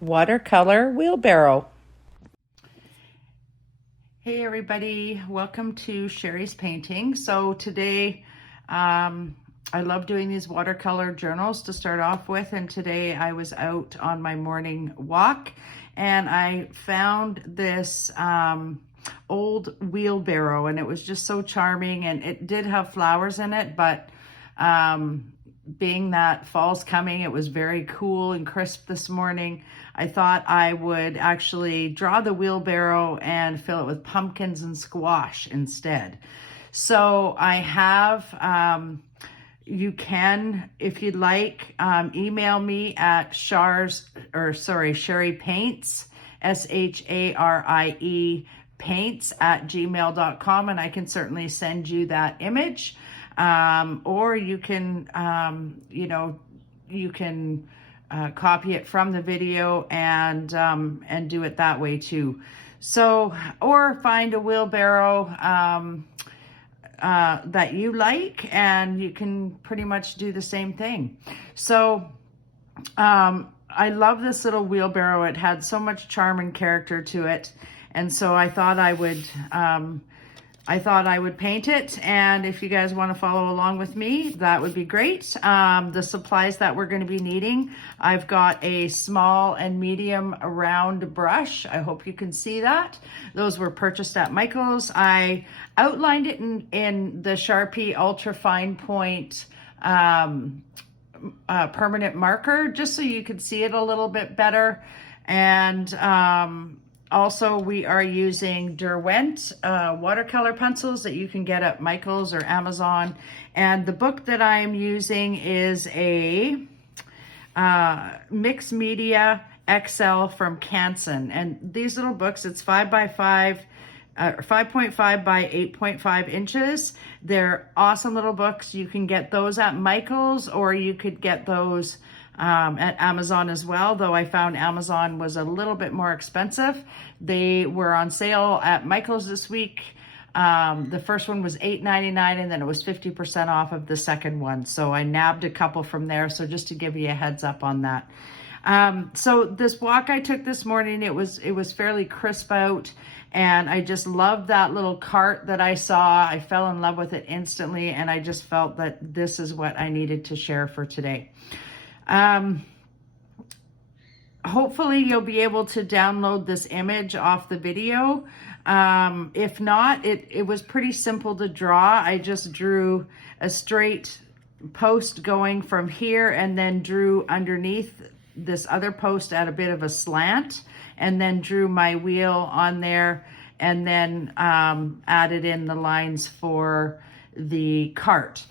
Watercolor wheelbarrow. Hey everybody, welcome to Sherry's Painting. So today I love doing these watercolor journals to start off with, and today I was out on my morning walk and I found this old wheelbarrow, and it was just so charming, and it did have flowers in it, but being that fall's coming, it was very cool and crisp this morning. I thought I would actually draw the wheelbarrow and fill it with pumpkins and squash instead. So I have, you can, if you'd like, email me at Shariepaints, SHARIE paints @gmail.com, and I can certainly send you that image. Or you can, copy it from the video and do it that way too. So, or find a wheelbarrow that you like, and you can pretty much do the same thing. So, I love this little wheelbarrow. It had so much charm and character to it. And so I thought I would paint it, and if you guys want to follow along with me, that would be great. The supplies that we're going to be needing, I've got a small and medium round brush. I hope you can see that. Those were purchased at Michael's. I outlined it in the Sharpie Ultra Fine Point permanent marker, just so you could see it a little bit better. And also, we are using Derwent watercolor pencils that you can get at Michael's or Amazon. And the book that I am using is a Mixed Media XL from Canson. And these little books, it's 5.5 by 8.5 inches. They're awesome little books. You can get those at Michael's, or you could get those at Amazon as well, though I found Amazon was a little bit more expensive. They were on sale at Michael's this week. The first one was $8.99, and then it was 50% off of the second one. So I nabbed a couple from there. So just to give you a heads up on that. So this walk I took this morning, it was fairly crisp out, and I just loved that little cart that I saw. I fell in love with it instantly, and I just felt that this is what I needed to share for today. Hopefully you'll be able to download this image off the video. If not, it was pretty simple to draw. I just drew a straight post going from here, and then drew underneath this other post at a bit of a slant, and then drew my wheel on there, and then added in the lines for the cart.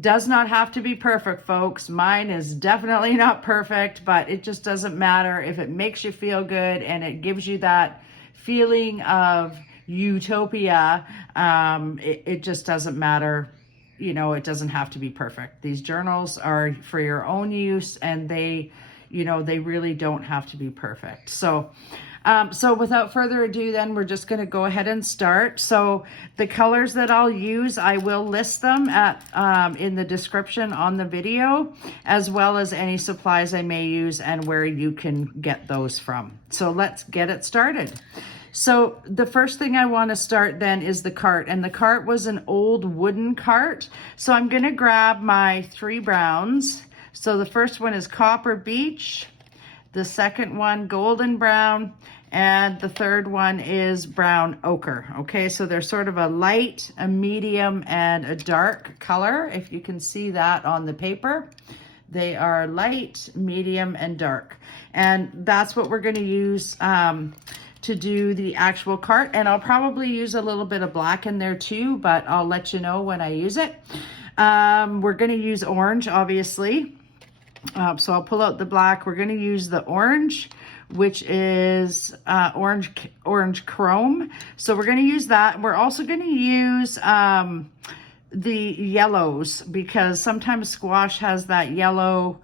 Does not have to be perfect, folks. Mine is definitely not perfect, but it just doesn't matter. If it makes you feel good and it gives you that feeling of utopia, it just doesn't matter. You know, it doesn't have to be perfect. These journals are for your own use, and they really don't have to be perfect. So without further ado, then we're just going to go ahead and start. So the colors that I'll use, I will list them in the description on the video, as well as any supplies I may use and where you can get those from. So let's get it started. So the first thing I want to start then is the cart, and the cart was an old wooden cart. So I'm going to grab my 3 browns. So the first one is Copper Beech, the second one Golden Brown, and the third one is Brown Ochre. Okay, so they're sort of a light, a medium, and a dark color. If you can see that on the paper, they are light, medium, and dark. And that's what we're going to use to do the actual cart. And I'll probably use a little bit of black in there too, but I'll let you know when I use it. We're going to use orange, obviously. So I'll pull out the black. We're going to use the orange, which is orange chrome. So we're going to use that. We're also going to use the yellows, because sometimes squash has that yellow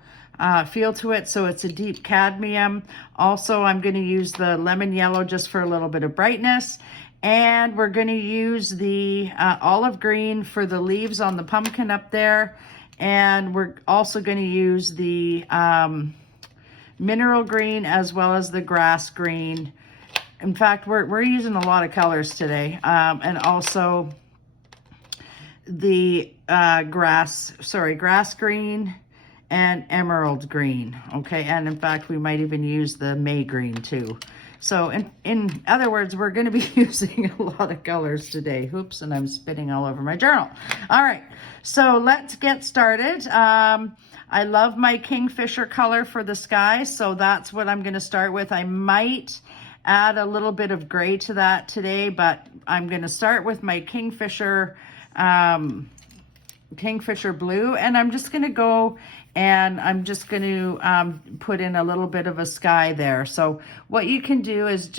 feel to it. So it's a deep cadmium. Also, I'm going to use the lemon yellow just for a little bit of brightness. And we're going to use the olive green for the leaves on the pumpkin up there. And we're also going to use the mineral green as well as the grass green. In fact, we're using a lot of colors today. And also the grass green and emerald green, okay? And in fact, we might even use the May green too. So in other words, we're gonna be using a lot of colors today. Oops, and I'm spitting all over my journal. All right, so let's get started. I love my Kingfisher color for the sky, so that's what I'm gonna start with. I might add a little bit of gray to that today, but I'm gonna start with my Kingfisher blue, and I'm just gonna go and I'm just going to put in a little bit of a sky there. So what you can do is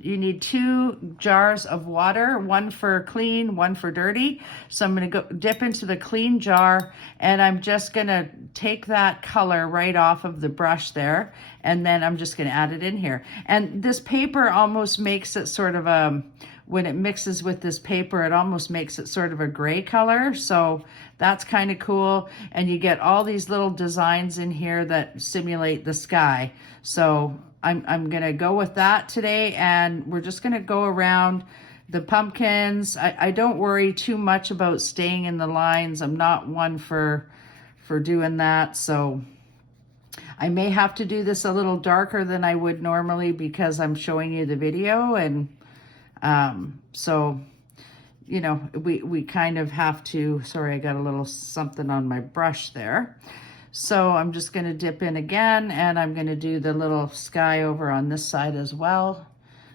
you need 2 jars of water, one for clean, one for dirty. So I'm going to go dip into the clean jar, and I'm just going to take that color right off of the brush there, and then I'm just going to add it in here. And this paper almost makes it sort of when it mixes with this paper, it almost makes it sort of a gray color. So that's kind of cool. And you get all these little designs in here that simulate the sky. So I'm gonna go with that today, and we're just gonna go around the pumpkins. I don't worry too much about staying in the lines. I'm not one for doing that. So I may have to do this a little darker than I would normally because I'm showing you the video, and so, you know, we kind of have to, sorry, I got a little something on my brush there. So I'm just going to dip in again, and I'm going to do the little sky over on this side as well.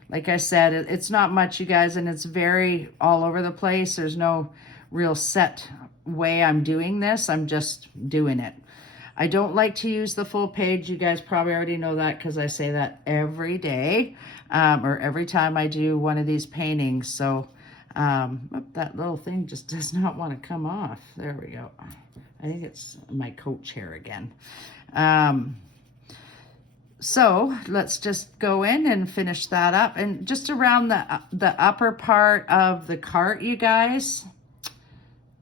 Like I said, it's not much, you guys, and it's very all over the place. There's no real set way I'm doing this. I'm just doing it. I don't like to use the full page. You guys probably already know that because I say that every day or every time I do one of these paintings. So that little thing just does not want to come off. There we go. I think it's my coach hair again. So let's just go in and finish that up. And just around the upper part of the cart, you guys,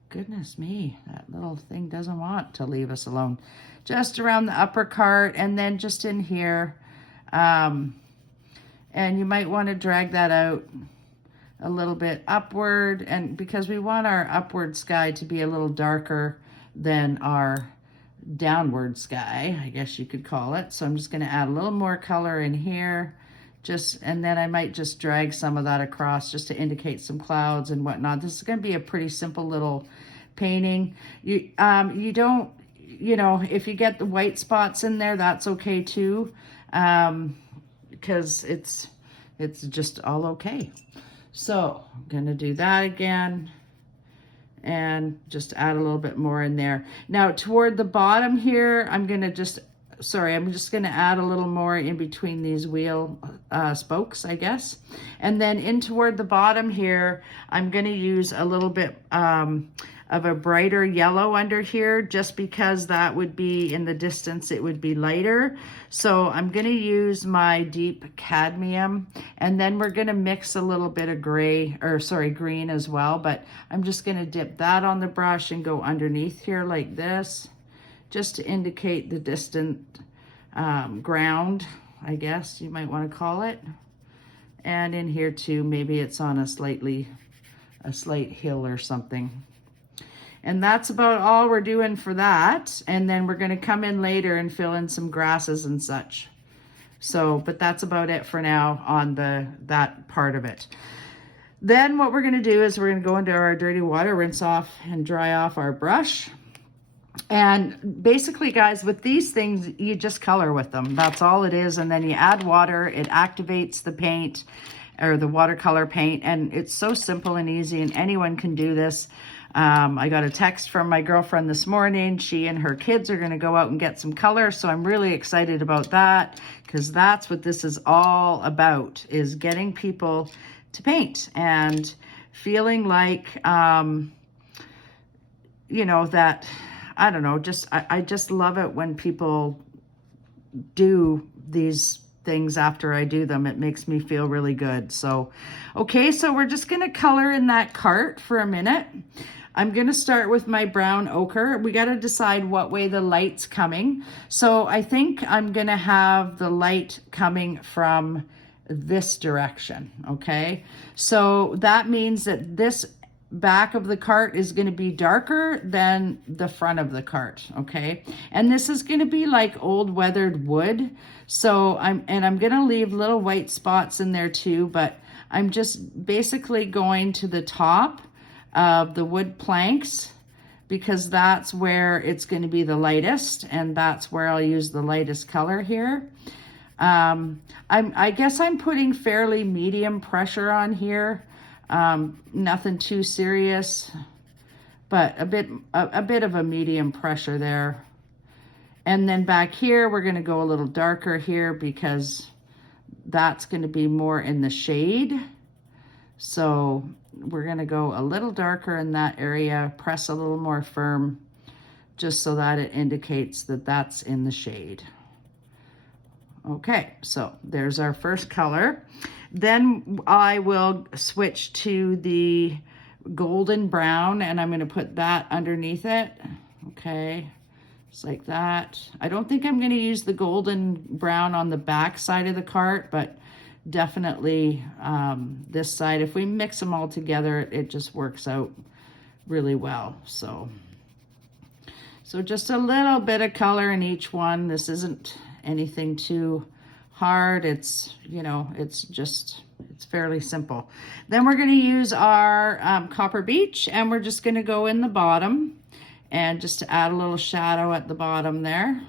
goodness me, that little thing doesn't want to leave us alone. Just around the upper cart, and then just in here. And you might want to drag that out a little bit upward, and because we want our upward sky to be a little darker than our downward sky, I guess you could call it. So I'm just going to add a little more color in here, and then I might just drag some of that across just to indicate some clouds and whatnot. This is going to be a pretty simple little painting. You don't, you know, if you get the white spots in there, that's okay too, because it's just all okay. So I'm going to do that again and just add a little bit more in there. Now toward the bottom here, I'm just going to add a little more in between these wheel spokes, I guess. And then in toward the bottom here, I'm going to use a little bit of a brighter yellow under here, just because that would be in the distance, it would be lighter. So I'm going to use my deep cadmium, and then we're going to mix a little bit of green as well. But I'm just going to dip that on the brush and go underneath here like this, just to indicate the distant ground, I guess you might want to call it. And in here too, maybe it's on a slight hill or something. And that's about all we're doing for that. And then we're going to come in later and fill in some grasses and such. So, but that's about it for now on that part of it. Then what we're going to do is we're going to go into our dirty water, rinse off and dry off our brush. And basically, guys, with these things, you just color with them. That's all it is. And then you add water. It activates the paint, or the watercolor paint. And it's so simple and easy, and anyone can do this. I got a text from my girlfriend this morning. She and her kids are going to go out and get some color. So I'm really excited about that, because that's what this is all about, is getting people to paint and feeling like, you know, that, I don't know, I just love it when people do these things after I do them. It makes me feel really good. So, okay, so we're just gonna color in that cart for a minute. I'm gonna start with my brown ochre. We gotta decide what way the light's coming. So I think I'm gonna have the light coming from this direction, okay? So that means that this back of the cart is going to be darker than the front of the cart, okay? And this is going to be like old weathered wood. So I'm going to leave little white spots in there too, but I'm just basically going to the top of the wood planks because that's where it's going to be the lightest, and that's where I'll use the lightest color here. I guess I'm putting fairly medium pressure on here. Nothing too serious, but a bit of a medium pressure there. And then back here, we're going to go a little darker here because that's going to be more in the shade. So we're going to go a little darker in that area, press a little more firm, just so that it indicates that that's in the shade. Okay, so there's our first color. Then I will switch to the golden brown, and I'm going to put that underneath it. Okay, just like that. I don't think I'm going to use the golden brown on the back side of the cart, but definitely this side. If we mix them all together, it just works out really well. So just a little bit of color in each one. This isn't anything too hard. It's, you know, it's fairly simple. Then we're going to use our copper beech, and we're just going to go in the bottom and just to add a little shadow at the bottom there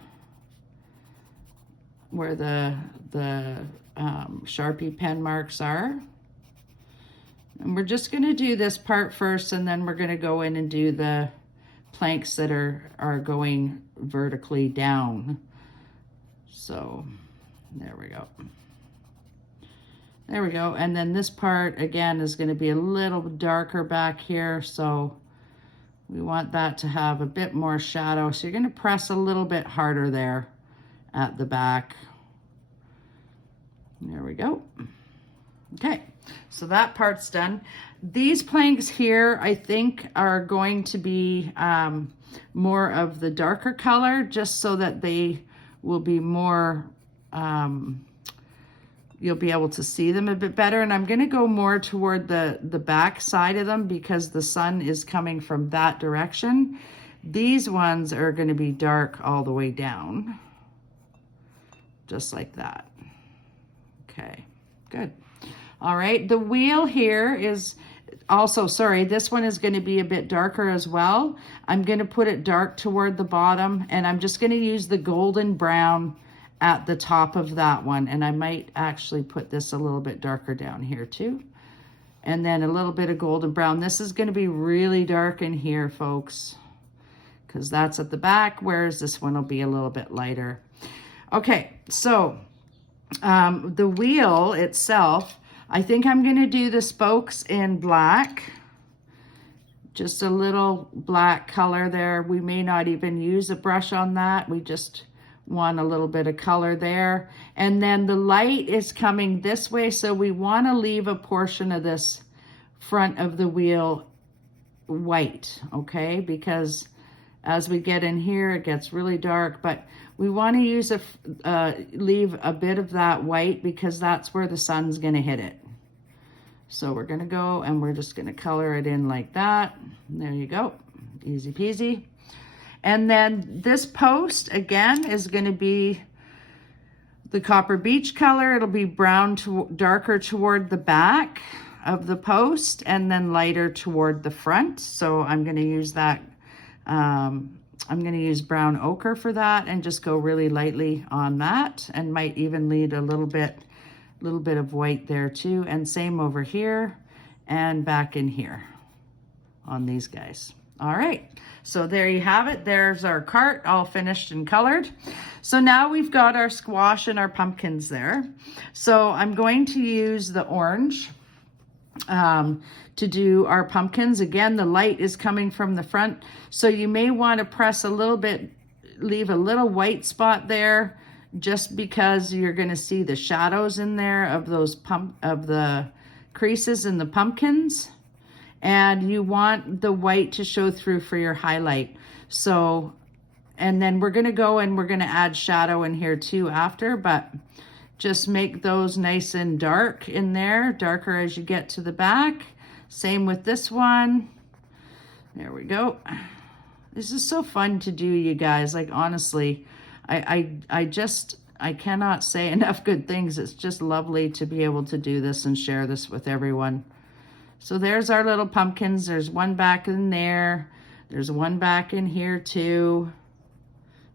where the Sharpie pen marks are. And we're just going to do this part first, and then we're going to go in and do the planks that are going vertically down. So there we go. There we go. And then this part again is going to be a little darker back here. So we want that to have a bit more shadow. So you're going to press a little bit harder there at the back. There we go. Okay, so that part's done. These planks here, I think, are going to be more of the darker color, just so that they will be more, you'll be able to see them a bit better. And I'm going to go more toward the back side of them because the sun is coming from that direction. These ones are going to be dark all the way down, just like that. Okay, good. All right, the wheel here is also, sorry, this one is going to be a bit darker as well. I'm going to put it dark toward the bottom, and I'm just going to use the golden brown at the top of that one. And I might actually put this a little bit darker down here too. And then a little bit of golden brown. This is going to be really dark in here, folks, because that's at the back, whereas this one will be a little bit lighter. Okay, so the wheel itself, I think I'm going to do the spokes in black, just a little black color there. We may not even use a brush on that. We just want a little bit of color there. And then the light is coming this way, so we want to leave a portion of this front of the wheel white, okay? Because as we get in here, it gets really dark, but we want to use leave a bit of that white because that's where the sun's going to hit it. So we're going to go and we're just going to color it in like that. There you go. Easy peasy. And then this post, again, is going to be the copper beech color. It'll be brown to darker toward the back of the post and then lighter toward the front. So I'm going to use that. I'm going to use brown ochre for that and just go really lightly on that, and might even lead a little bit of white there too. And same over here and back in here on these guys. All right, so there you have it. There's our cart all finished and colored. So now we've got our squash and our pumpkins there. So I'm going to use the orange to do our pumpkins. Again, the light is coming from the front, so you may want to press a little bit, leave a little white spot there just because you're going to see the shadows in there of those the creases in the pumpkins, and you want the white to show through for your highlight. So, and then we're going to go and we're going to add shadow in here too after, but just make those nice and dark in there, darker as you get to the back. Same with this one. There we go. This is so fun to do, you guys. Like, honestly, I cannot say enough good things. It's just lovely to be able to do this and share this with everyone. So there's our little pumpkins. There's one back in there. There's one back in here too.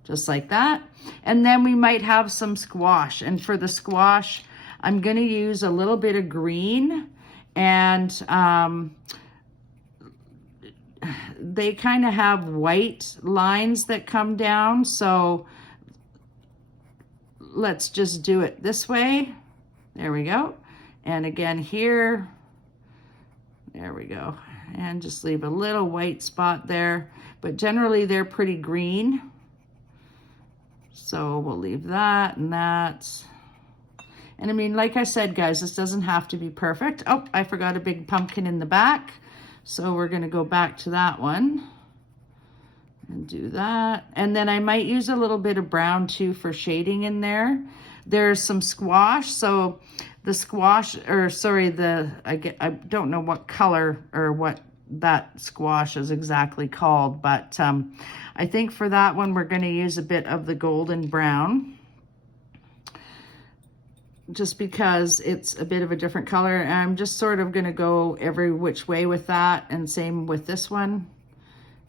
Just like that. And then we might have some squash. And for the squash, I'm going to use a little bit of green, and they kind of have white lines that come down. So let's just do it this way. There we go. And again here, there we go. And just leave a little white spot there, but generally they're pretty green. So we'll leave that and that. And I mean, like I said, guys, this doesn't have to be perfect. Oh, I forgot a big pumpkin in the back. So we're gonna go back to that one and do that. And then I might use a little bit of brown too for shading in there. There's some squash. So the squash, or sorry, I don't know what color or what that squash is exactly called, but I think for that one, we're gonna use a bit of the golden brown, just because it's a bit of a different color. And I'm just sort of gonna go every which way with that, and same with this one.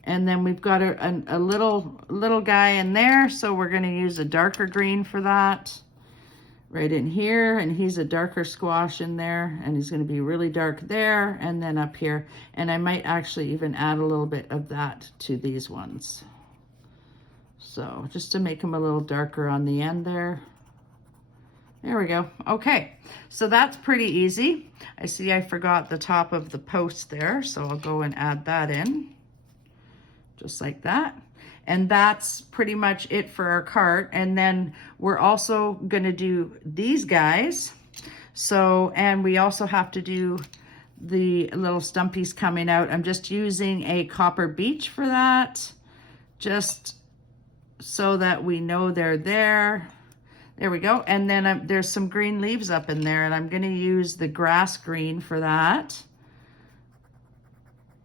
And then we've got a little guy in there, so we're gonna use a darker green for that. Right in here, and he's a darker squash in there, and he's gonna be really dark there, and then up here. And I might actually even add a little bit of that to these ones. So just to make them a little darker on the end there. There we go. Okay, so that's pretty easy. I see I forgot the top of the post there, so I'll go and add that in, just like that. And that's pretty much it for our cart. And then we're also gonna do these guys. So, and we also have to do the little stumpies coming out. I'm just using a copper beech for that, just so that we know they're there. There we go. And then there's some green leaves up in there, and I'm gonna use the grass green for that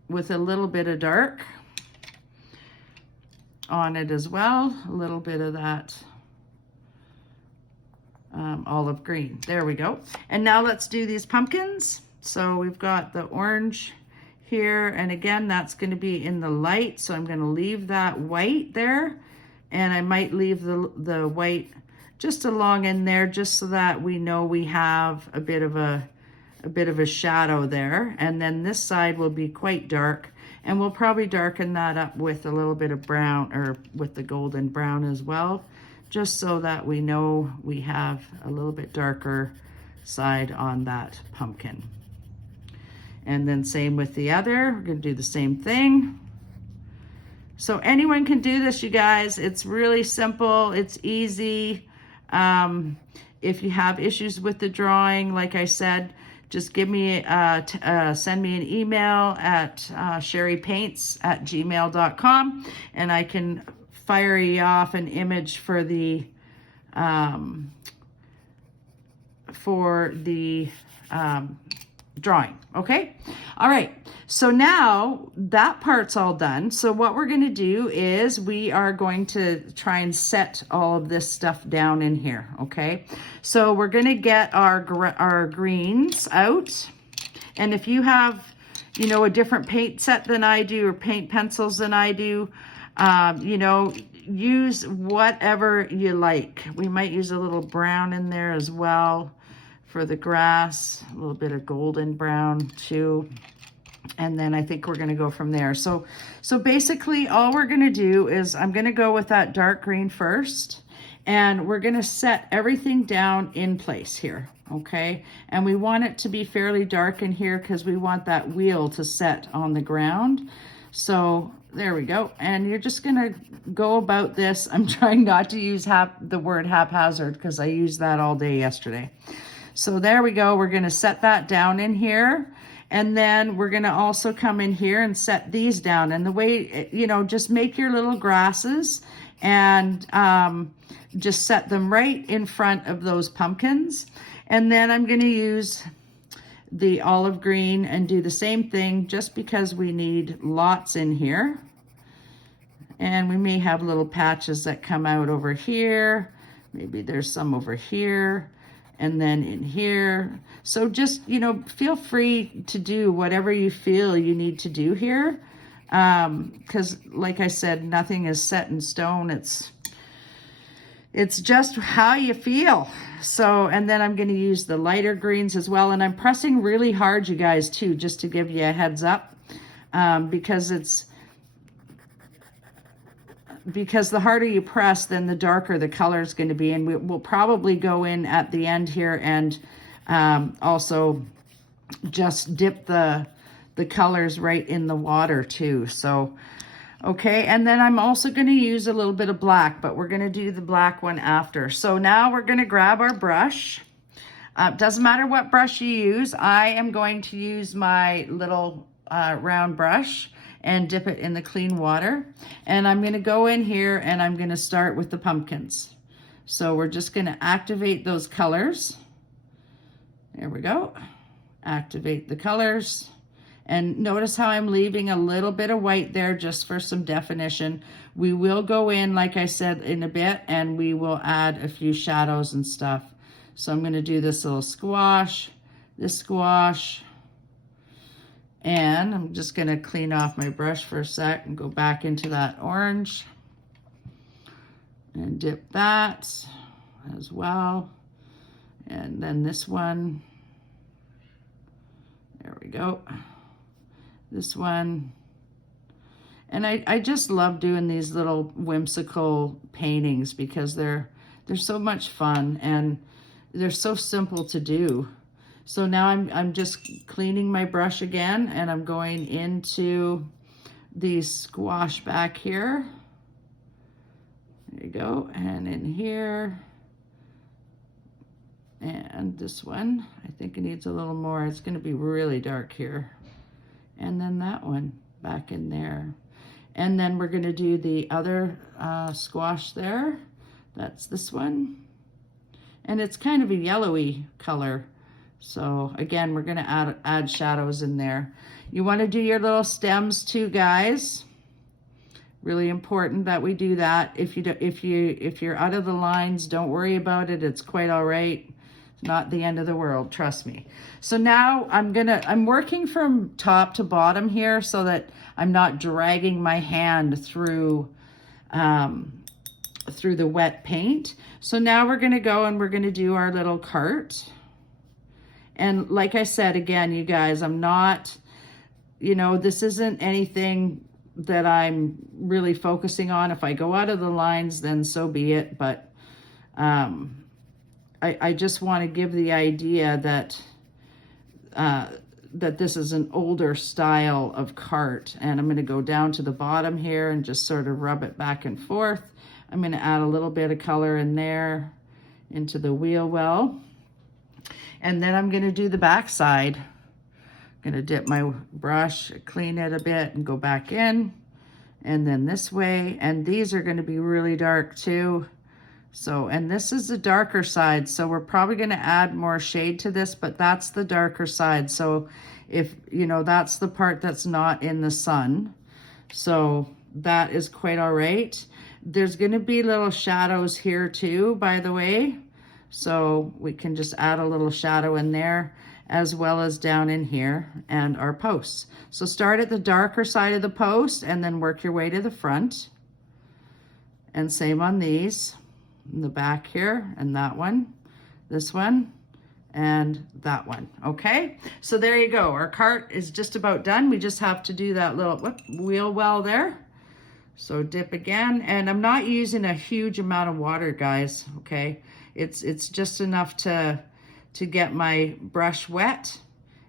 with a little bit of dark on it as well, a little bit of that olive green. There we go. And now let's do these pumpkins. So we've got the orange here, and again, that's going to be in the light, so I'm going to leave that white there, and I might leave the white just along in there, just so that we know we have a bit of a shadow there. And then this side will be quite dark. And we'll probably darken that up with a little bit of brown, or with the golden brown as well, just so that we know we have a little bit darker side on that pumpkin. And then same with the other, we're gonna do the same thing. So anyone can do this, you guys. It's really simple, it's easy. If you have issues with the drawing, like I said, just give me, send me an email at shariepaints@gmail.com, and I can fire you off an image for the drawing, okay? All right, so now that part's all done. So what we're gonna do is we are going to try and set all of this stuff down in here, okay? So we're gonna get our greens out. And if you have, you know, a different paint set than I do, or paint pencils than I do, you know, use whatever you like. We might use a little brown in there as well for the grass, a little bit of golden brown too. And then I think we're gonna go from there. So basically all we're gonna do is I'm gonna go with that dark green first, and we're gonna set everything down in place here, okay? And we want it to be fairly dark in here because we want that wheel to set on the ground. So There we go. And you're just gonna go about this. I'm trying not to use the word haphazard because I used that all day yesterday. So there we go. We're gonna set that down in here. And then we're gonna also come in here and set these down. And the way, you know, just make your little grasses and just set them right in front of those pumpkins. And then I'm gonna use the olive green and do the same thing just because we need lots in here. And we may have little patches that come out over here. Maybe there's some over here and then in here. So just, you know, feel free to do whatever you feel you need to do here. Because like I said, nothing is set in stone. It's just how you feel. So, and then I'm going to use the lighter greens as well. And I'm pressing really hard, you guys, too, just to give you a heads up, because the harder you press, then the darker the color is going to be. And we'll probably go in at the end here and also just dip the colors right in the water too. So, okay, and then I'm also going to use a little bit of black, but we're going to do the black one after. So now we're going to grab our brush. Doesn't matter what brush you use. I am going to use my little round brush and dip it in the clean water. And I'm going to go in here and I'm going to start with the pumpkins. So we're just going to activate those colors. There we go. Activate the colors. And notice how I'm leaving a little bit of white there just for some definition. We will go in, like I said, in a bit, and we will add a few shadows and stuff. So I'm going to do this little squash, this squash, and I'm just going to clean off my brush for a sec and go back into that orange and dip that as well. And then this one, there we go. This one. And I just love doing these little whimsical paintings because they're so much fun and they're so simple to do. So now I'm just cleaning my brush again and I'm going into the squash back here. There you go. And in here. And this one, I think it needs a little more. It's going to be really dark here. And then that one back in there. And then we're going to do the other squash there. That's this one. And it's kind of a yellowy color. So again, we're going to add shadows in there. You want to do your little stems too, guys. Really important that we do that. If you're out of the lines, don't worry about it. It's quite all right. Not the end of the world, trust me. So now I'm working from top to bottom here so that I'm not dragging my hand through the wet paint. So now we're gonna go and we're gonna do our little cart. And like I said, again, you guys, I'm not, you know, this isn't anything that I'm really focusing on. If I go out of the lines, then so be it. But I just want to give the idea that that this is an older style of cart. And I'm going to go down to the bottom here and just sort of rub it back and forth. I'm going to add a little bit of color in there into the wheel well. And then I'm going to do the back side. I'm going to dip my brush, clean it a bit and go back in. And then this way. And these are going to be really dark too. So, and this is the darker side, so we're probably going to add more shade to this, but that's the darker side. So if, you know, that's the part that's not in the sun. So that is quite all right. There's going to be little shadows here too, by the way. So we can just add a little shadow in there as well as down in here and our posts. So start at the darker side of the post and then work your way to the front. And same on these. In the back here, and that one, this one, and that one. Okay, so there you go. Our cart is just about done. We just have to do that little wheel well there. So dip again, and I'm not using a huge amount of water, guys. Okay, it's just enough to get my brush wet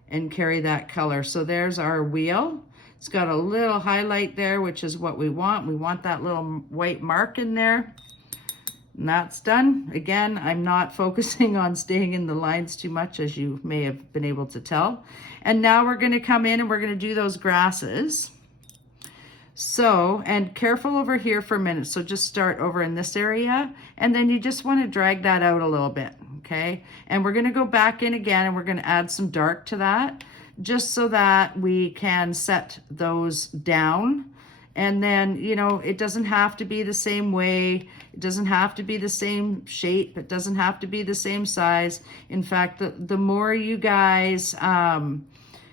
and carry that color. So there's our wheel. It's got a little highlight there, which is what we want. We want that little white mark in there. And that's done. Again, I'm not focusing on staying in the lines too much, as you may have been able to tell. And now we're going to come in and we're going to do those grasses. So, and careful over here for a minute. So just start over in this area, and then you just want to drag that out a little bit, okay? And we're going to go back in again, and we're going to add some dark to that, just so that we can set those down. And then, you know, it doesn't have to be the same way. It doesn't have to be the same shape. It doesn't have to be the same size. In fact, the more you guys,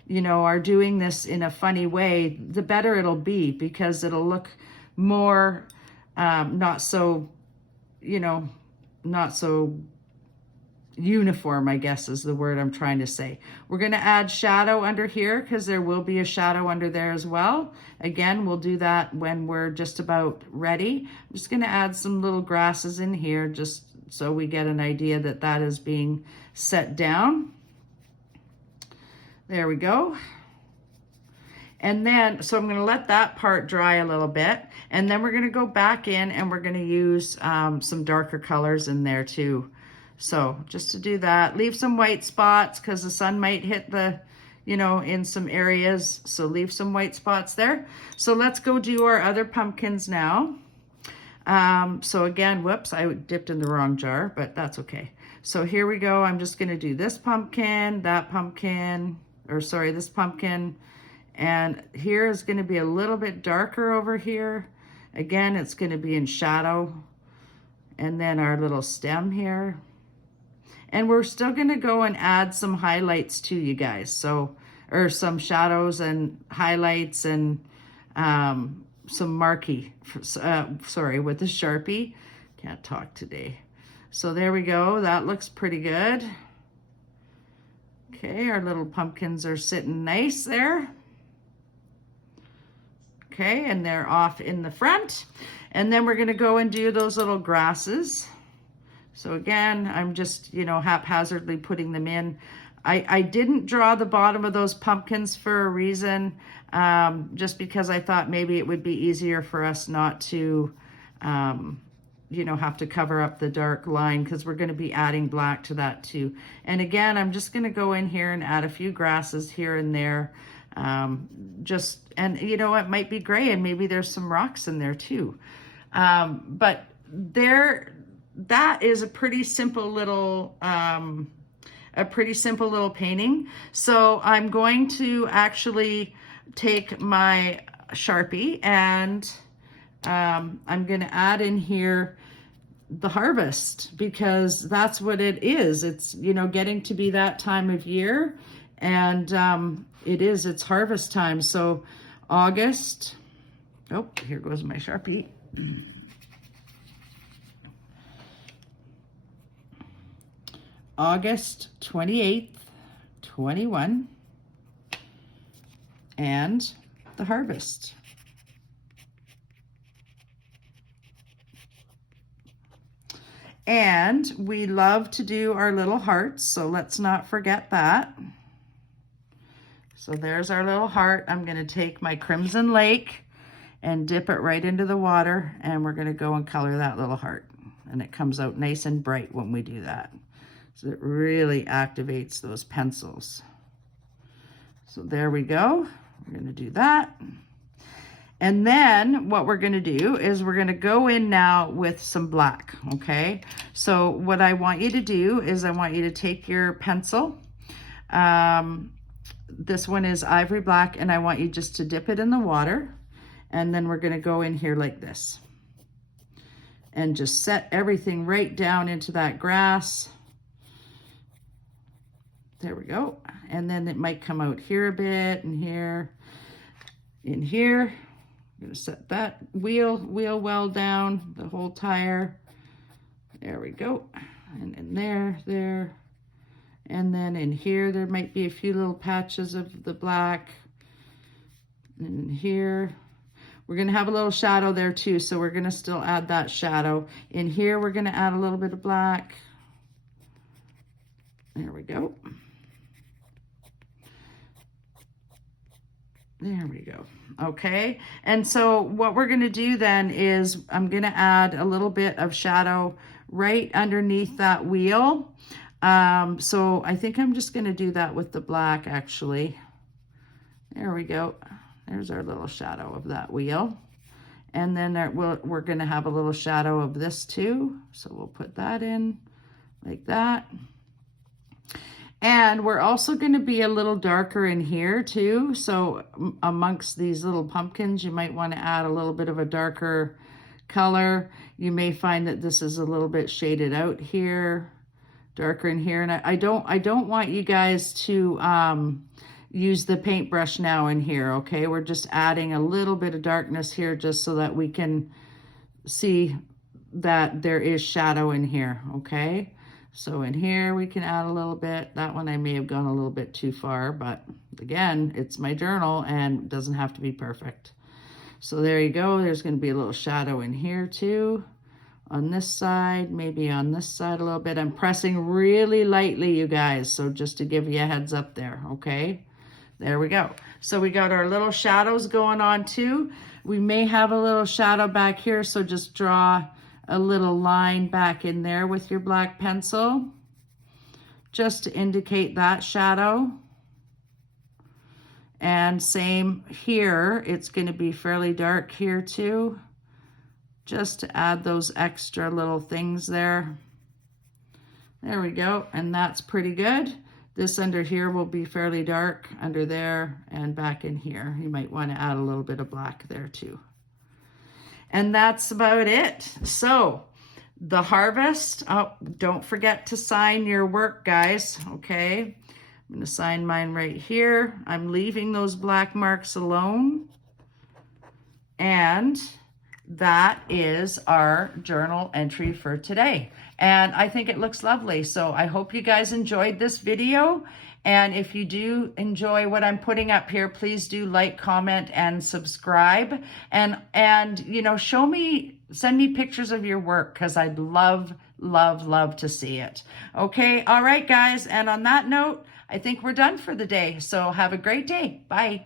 you know, are doing this in a funny way, the better it'll be, because it'll look more, not so, you know, not so uniform, I guess is the word I'm trying to say. We're going to add shadow under here, because there will be a shadow under there as well. Again, we'll do that when we're just about ready. I'm just going to add some little grasses in here, just so we get an idea that that is being set down. There we go. And then, so I'm going to let that part dry a little bit, and then we're going to go back in and we're going to use some darker colors in there too. So just to do that, leave some white spots, because the sun might hit the, you know, in some areas. So leave some white spots there. So let's go do our other pumpkins now. So again, whoops, I dipped in the wrong jar, but that's okay. So here we go. I'm just going to do this pumpkin, that pumpkin, or sorry, this pumpkin. And here is going to be a little bit darker over here. Again, it's going to be in shadow. And then our little stem here. And we're still going to go and add some highlights to you guys. So, or some shadows and highlights and some marquee, sorry, with the Sharpie. Can't talk today. So there we go. That looks pretty good. Okay, our little pumpkins are sitting nice there. Okay, and they're off in the front. And then we're going to go and do those little grasses. So again, I'm just, you know, haphazardly putting them in. I didn't draw the bottom of those pumpkins for a reason, just because I thought maybe it would be easier for us not to, you know, have to cover up the dark line, because we're going to be adding black to that too. And again, I'm just going to go in here and add a few grasses here and there. And you know, it might be gray, and maybe there's some rocks in there too. But that is a pretty simple little, painting. So I'm going to actually take my Sharpie, and I'm going to add in here the harvest, because that's what it is. It's, you know, getting to be that time of year, and it's harvest time. So August, oh, here goes my Sharpie. August 28th, 21, and the harvest. And we love to do our little hearts, so let's not forget that. So there's our little heart. I'm going to take my Crimson Lake and dip it right into the water, and we're going to go and color that little heart. And it comes out nice and bright when we do that. So it really activates those pencils. So there we go. We're going to do that. And then what we're going to do is we're going to go in now with some black, okay? So what I want you to do is I want you to take your pencil. This one is Ivory Black, and I want you just to dip it in the water. And then we're going to go in here like this. And just set everything right down into that grass. There we go. And then it might come out here a bit, and here, in here. I'm going to set that wheel well down, the whole tire. There we go. And in there. And then in here, there might be a few little patches of the black. And in here, we're going to have a little shadow there too, so we're going to still add that shadow. In here, we're going to add a little bit of black. There we go. There we go. Okay. And so what we're going to do then is I'm going to add a little bit of shadow right underneath that wheel. So I think I'm just going to do that with the black actually. There we go. There's our little shadow of that wheel. And then we're going to have a little shadow of this too. So we'll put that in like that. And we're also going to be a little darker in here too. So amongst these little pumpkins, you might want to add a little bit of a darker color. You may find that this is a little bit shaded out here, darker in here. And I don't want you guys to use the paintbrush now in here, okay? We're just adding a little bit of darkness here just so that we can see that there is shadow in here, okay? So in here, we can add a little bit. That one I may have gone a little bit too far, but again, it's my journal and it doesn't have to be perfect. So there you go. There's going to be a little shadow in here too. On this side, maybe on this side a little bit. I'm pressing really lightly, you guys. So just to give you a heads up there, okay? There we go. So we got our little shadows going on too. We may have a little shadow back here, so just draw a little line back in there with your black pencil just to indicate that shadow. And same here, it's going to be fairly dark here too, just to add those extra little things there. There we go, and that's pretty good. This under here will be fairly dark under there and back in here. You might want to add a little bit of black there too. And that's about it. So the harvest, oh, don't forget to sign your work, guys, okay? I'm going to sign mine right here. I'm leaving those black marks alone. And that is our journal entry for today. And I think it looks lovely. So I hope you guys enjoyed this video. And if you do enjoy what I'm putting up here, please do like, comment, and subscribe. And you know, send me pictures of your work because I'd love to see it. Okay, all right, guys. And on that note, I think we're done for the day. So have a great day. Bye.